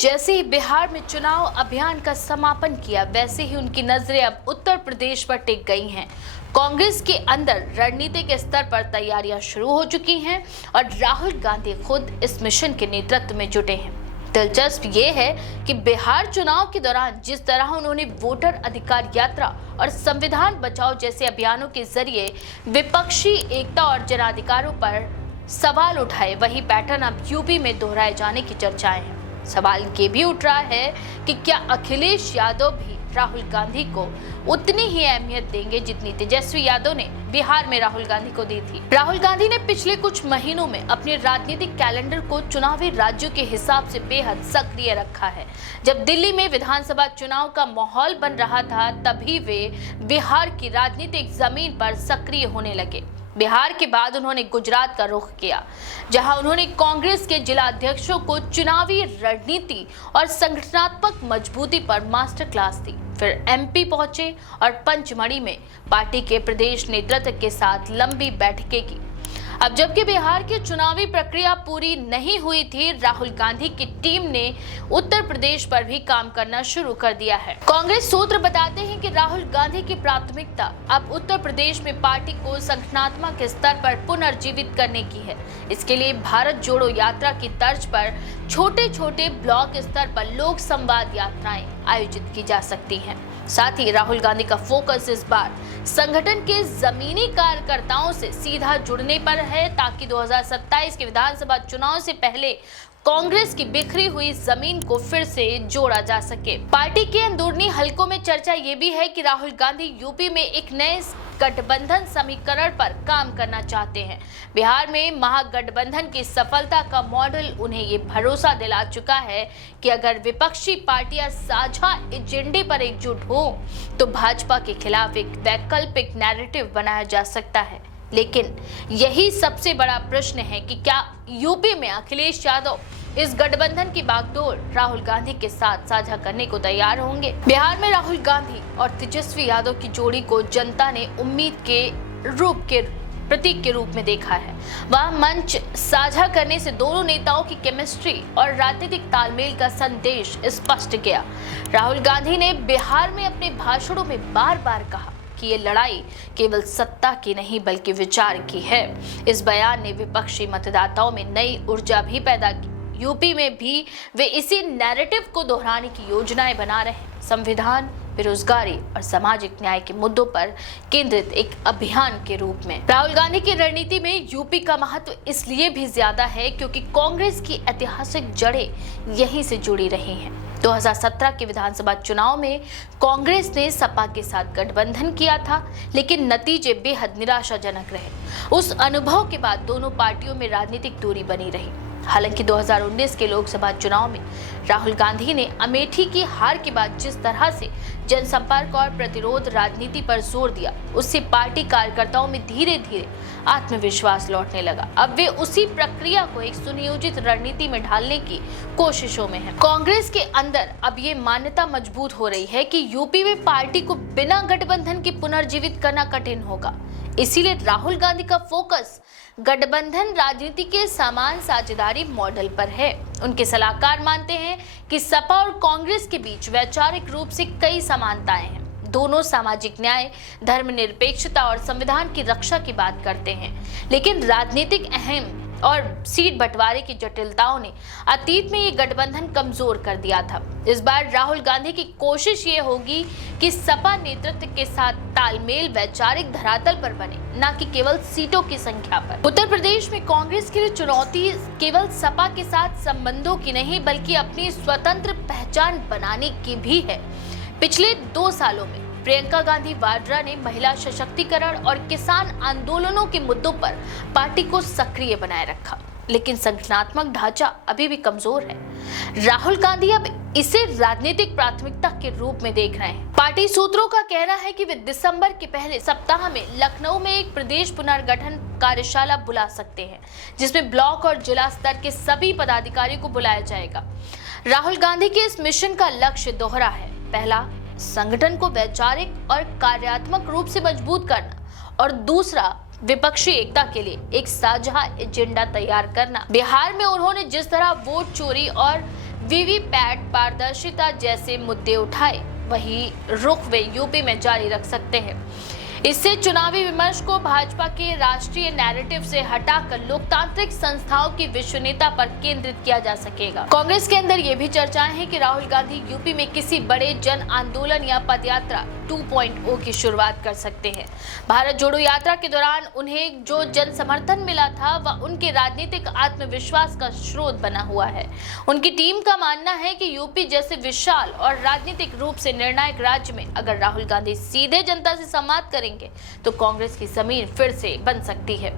जैसे ही बिहार में चुनाव अभियान का समापन किया, वैसे ही उनकी नजरें अब उत्तर प्रदेश पर टिक गई हैं। कांग्रेस के अंदर रणनीतिक स्तर पर तैयारियां शुरू हो चुकी हैं और राहुल गांधी खुद इस मिशन के नेतृत्व में जुटे हैं। दिलचस्प ये है कि बिहार चुनाव के दौरान जिस तरह उन्होंने वोटर अधिकार यात्रा और संविधान बचाओ जैसे अभियानों के जरिए विपक्षी एकता और जनाधिकारों पर सवाल उठाए, वही पैटर्न अब यूपी में दोहराए जाने की चर्चाएं हैं। सवाल ये भी उठ रहा है कि क्या अखिलेश यादव भी राहुल गांधी को उतनी ही अहमियत देंगे जितनी तेजस्वी यादव ने बिहार में राहुल गांधी को दी थी। राहुल गांधी ने पिछले कुछ महीनों में अपने राजनीतिक कैलेंडर को चुनावी राज्यों के हिसाब से बेहद सक्रिय रखा है। जब दिल्ली में विधानसभा चुनाव का माहौल बन रहा था, तभी वे बिहार की राजनीतिक जमीन पर सक्रिय होने लगे। बिहार के बाद उन्होंने गुजरात का रुख किया, जहां उन्होंने कांग्रेस के जिला अध्यक्षों को चुनावी रणनीति और संगठनात्मक मजबूती पर मास्टर क्लास दी। फिर एमपी पहुंचे और पंचमढ़ी में पार्टी के प्रदेश नेतृत्व के साथ लंबी बैठकें की। अब जबकि बिहार की चुनावी प्रक्रिया पूरी नहीं हुई थी, राहुल गांधी की टीम ने उत्तर प्रदेश पर भी काम करना शुरू कर दिया है। कांग्रेस सूत्र बताते हैं कि राहुल गांधी की प्राथमिकता अब उत्तर प्रदेश में पार्टी को संगठनात्मक स्तर पर पुनर्जीवित करने की है। इसके लिए भारत जोड़ो यात्रा की तर्ज पर छोटे छोटे ब्लॉक स्तर पर लोक संवाद यात्राएं आयोजित की जा सकती हैं। साथ ही राहुल गांधी का फोकस इस बार संगठन के जमीनी कार्यकर्ताओं से सीधा जुड़ने पर है, ताकि 2027 के विधानसभा चुनाव से पहले कांग्रेस की बिखरी हुई जमीन को फिर से जोड़ा जा सके। पार्टी के अंदरूनी हलकों में चर्चा ये भी है कि राहुल गांधी यूपी में एक नए गठबंधन समीकरण पर काम करना चाहते हैं। बिहार में महागठबंधन की सफलता का मॉडल उन्हें ये भरोसा दिला चुका है कि अगर विपक्षी पार्टियां साझा एजेंडे पर एकजुट हो तो भाजपा के खिलाफ एक वैकल्पिक नैरेटिव बनाया जा सकता है। लेकिन यही सबसे बड़ा प्रश्न है कि क्या यूपी में अखिलेश यादव इस गठबंधन की बागडोर राहुल गांधी के साथ साझा करने को तैयार होंगे। बिहार में राहुल गांधी और तेजस्वी यादव की जोड़ी को जनता ने उम्मीद के प्रतीक के रूप में देखा है। वह मंच साझा करने से दोनों नेताओं की केमिस्ट्री और राजनीतिक तालमेल का संदेश स्पष्ट किया। राहुल गांधी ने बिहार में अपने भाषणों में बार बार कहा कि ये लड़ाई केवल सत्ता की नहीं बल्कि विचार की है। इस बयान ने विपक्षी मतदाताओं में नई ऊर्जा भी पैदा की। यूपी में भी वे इसी नैरेटिव को दोहराने की योजनाएं बना रहे हैं। संविधान, बेरोजगारी और सामाजिक न्याय के मुद्दों पर केंद्रित एक अभियान के रूप में राहुल गांधी की रणनीति में यूपी का महत्व इसलिए भी ज्यादा है क्योंकि कांग्रेस की ऐतिहासिक जड़ें यहीं से जुड़ी रही हैं। 2017 के विधानसभा चुनाव में कांग्रेस ने सपा के साथ गठबंधन किया था, लेकिन नतीजे बेहद निराशाजनक रहे। उस अनुभव के बाद दोनों पार्टियों में राजनीतिक दूरी बनी रही। हालांकि 2019 के लोकसभा चुनाव में राहुल गांधी ने अमेठी की हार के बाद जिस तरह से जनसंपर्क और प्रतिरोध राजनीति पर जोर दिया, उससे पार्टी कार्यकर्ताओं में धीरे धीरे आत्मविश्वास लौटने लगा। अब वे उसी प्रक्रिया को एक सुनियोजित रणनीति में ढालने की कोशिशों में हैं। कांग्रेस के अंदर अब ये मान्यता मजबूत हो रही है कि यूपी में पार्टी को बिना गठबंधन के पुनर्जीवित करना कठिन होगा। इसीलिए राहुल गांधी का फोकस गठबंधन राजनीति के समान साझेदारी मॉडल पर है। उनके सलाहकार मानते हैं कि सपा और कांग्रेस के बीच वैचारिक रूप से कई समानताएं हैं। दोनों सामाजिक न्याय, धर्मनिरपेक्षता और संविधान की रक्षा की बात करते हैं, लेकिन राजनीतिक अहम और सीट बंटवारे की जटिलताओं ने अतीत में ये गठबंधन कमजोर कर दिया था। इस बार राहुल गांधी की कोशिश ये होगी कि सपा नेतृत्व के साथ तालमेल वैचारिक धरातल पर बने, न कि केवल सीटों की संख्या पर। उत्तर प्रदेश में कांग्रेस के लिए चुनौती केवल सपा के साथ संबंधों की नहीं बल्कि अपनी स्वतंत्र पहचान बनाने की भी है। पिछले 2 सालों में प्रियंका गांधी वाड्रा ने महिला सशक्तिकरण और किसान आंदोलनों के मुद्दों पर पार्टी को सक्रिय बनाए रखा, लेकिन संगठनात्मक ढांचा अभी भी कमजोर है। राहुल गांधी अब इसे राजनीतिक प्राथमिकता के रूप में देख रहे हैं। पार्टी सूत्रों का कहना है कि वे दिसंबर के पहले सप्ताह में लखनऊ में एक प्रदेश पुनर्गठन कार्यशाला बुला सकते हैं, जिसमें ब्लॉक और जिला स्तर के सभी पदाधिकारियों को बुलाया जाएगा। राहुल गांधी के इस मिशन का लक्ष्य दोहरा है। पहला, संगठन को वैचारिक और कार्यात्मक रूप से मजबूत करना, और दूसरा, विपक्षी एकता के लिए एक साझा एजेंडा तैयार करना। बिहार में उन्होंने जिस तरह वोट चोरी और वीवीपैट पारदर्शिता जैसे मुद्दे उठाए, वही रुख वे यूपी में जारी रख सकते हैं। इससे चुनावी विमर्श को भाजपा के राष्ट्रीय नैरेटिव से हटाकर लोकतांत्रिक संस्थाओं की विश्वसनीयता पर केंद्रित किया जा सकेगा। कांग्रेस के अंदर ये भी चर्चाएं हैं कि राहुल गांधी यूपी में किसी बड़े जन आंदोलन या पदयात्रा 2.0 की शुरुआत कर सकते हैं। भारत जोड़ो यात्रा के दौरान उन्हें जो जन समर्थन मिला था वह उनके राजनीतिक आत्मविश्वास का स्रोत बना हुआ है। उनकी टीम का मानना है कि यूपी जैसे विशाल और राजनीतिक रूप से निर्णायक राज्य में अगर राहुल गांधी सीधे जनता से संवाद करेंगे तो कांग्रेस की जमीन फिर से बन सकती है।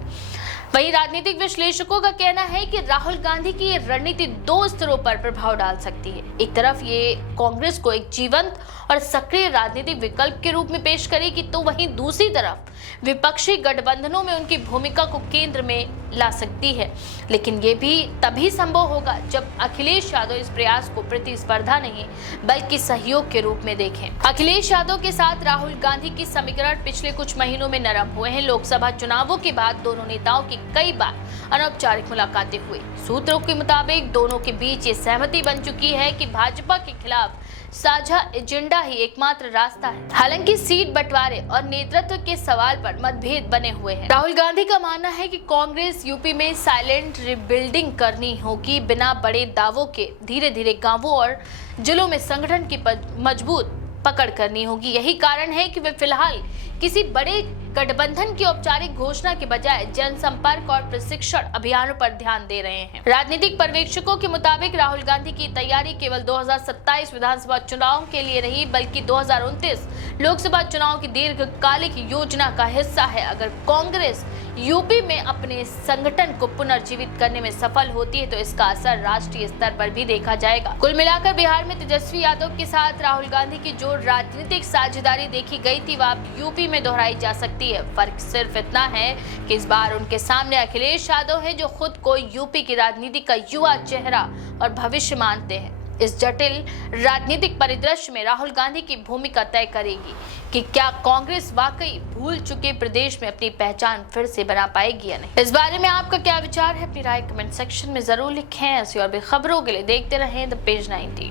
वहीं राजनीतिक विश्लेषकों का कहना है कि राहुल गांधी की ये रणनीति दो स्तरों पर प्रभाव डाल सकती है। एक तरफ ये कांग्रेस को एक जीवंत और सक्रिय राजनीतिक विकल्प के रूप में पेश करेगी, तो वहीं दूसरी तरफ विपक्षी गठबंधनों में उनकी भूमिका को केंद्र में ला सकती है। लेकिन ये भी तभी संभव होगा जब अखिलेश यादव इस प्रयास को प्रतिस्पर्धा नहीं बल्कि सहयोग के रूप में देखें। अखिलेश यादव के साथ राहुल गांधी की समीकरण पिछले कुछ महीनों में नरम हुए हैं। लोकसभा चुनावों के बाद दोनों नेताओं की कई बार अनौपचारिक मुलाकातें हुई। सूत्रों के मुताबिक दोनों के बीच ये सहमति बन चुकी है कि भाजपा के खिलाफ साझा एजेंडा ही एकमात्र रास्ता है। हालांकि सीट बंटवारे और नेतृत्व के सवाल पर मतभेद बने हुए हैं। राहुल गांधी का मानना है कि कांग्रेस यूपी में साइलेंट रिबिल्डिंग करनी होगी, बिना बड़े दावों के धीरे धीरे गांवों और जिलों में संगठन की मजबूत पकड़ करनी होगी। यही कारण है कि वे फिलहाल किसी बड़े गठबंधन की औपचारिक घोषणा के बजाय जनसंपर्क और प्रशिक्षण अभियानों पर ध्यान दे रहे हैं। राजनीतिक पर्यवेक्षकों के मुताबिक राहुल गांधी की तैयारी केवल 2027 विधानसभा चुनाव के लिए नहीं बल्कि 2029 लोकसभा चुनाव की दीर्घकालिक योजना का हिस्सा है। अगर कांग्रेस यूपी में अपने संगठन को पुनर्जीवित करने में सफल होती है तो इसका असर राष्ट्रीय स्तर पर भी देखा जाएगा। कुल मिलाकर बिहार में तेजस्वी यादव के साथ राहुल गांधी की जो राजनीतिक साझेदारी देखी गई थी वह यूपी में दोहराई जा सकती है। फर्क सिर्फ इतना है कि इस बार उनके सामने अखिलेश यादव है जो खुद को यूपी की राजनीति का युवा चेहरा और भविष्य मानते हैं। इस जटिल राजनीतिक परिदृश्य में राहुल गांधी की भूमिका तय करेगी कि क्या कांग्रेस वाकई भूल चुके प्रदेश में अपनी पहचान फिर से बना पाएगी या नहीं। इस बारे में आपका क्या विचार है, अपनी राय कमेंट सेक्शन में जरूर लिखें। ऐसी और भी खबरों के लिए देखते रहें द पेज 90।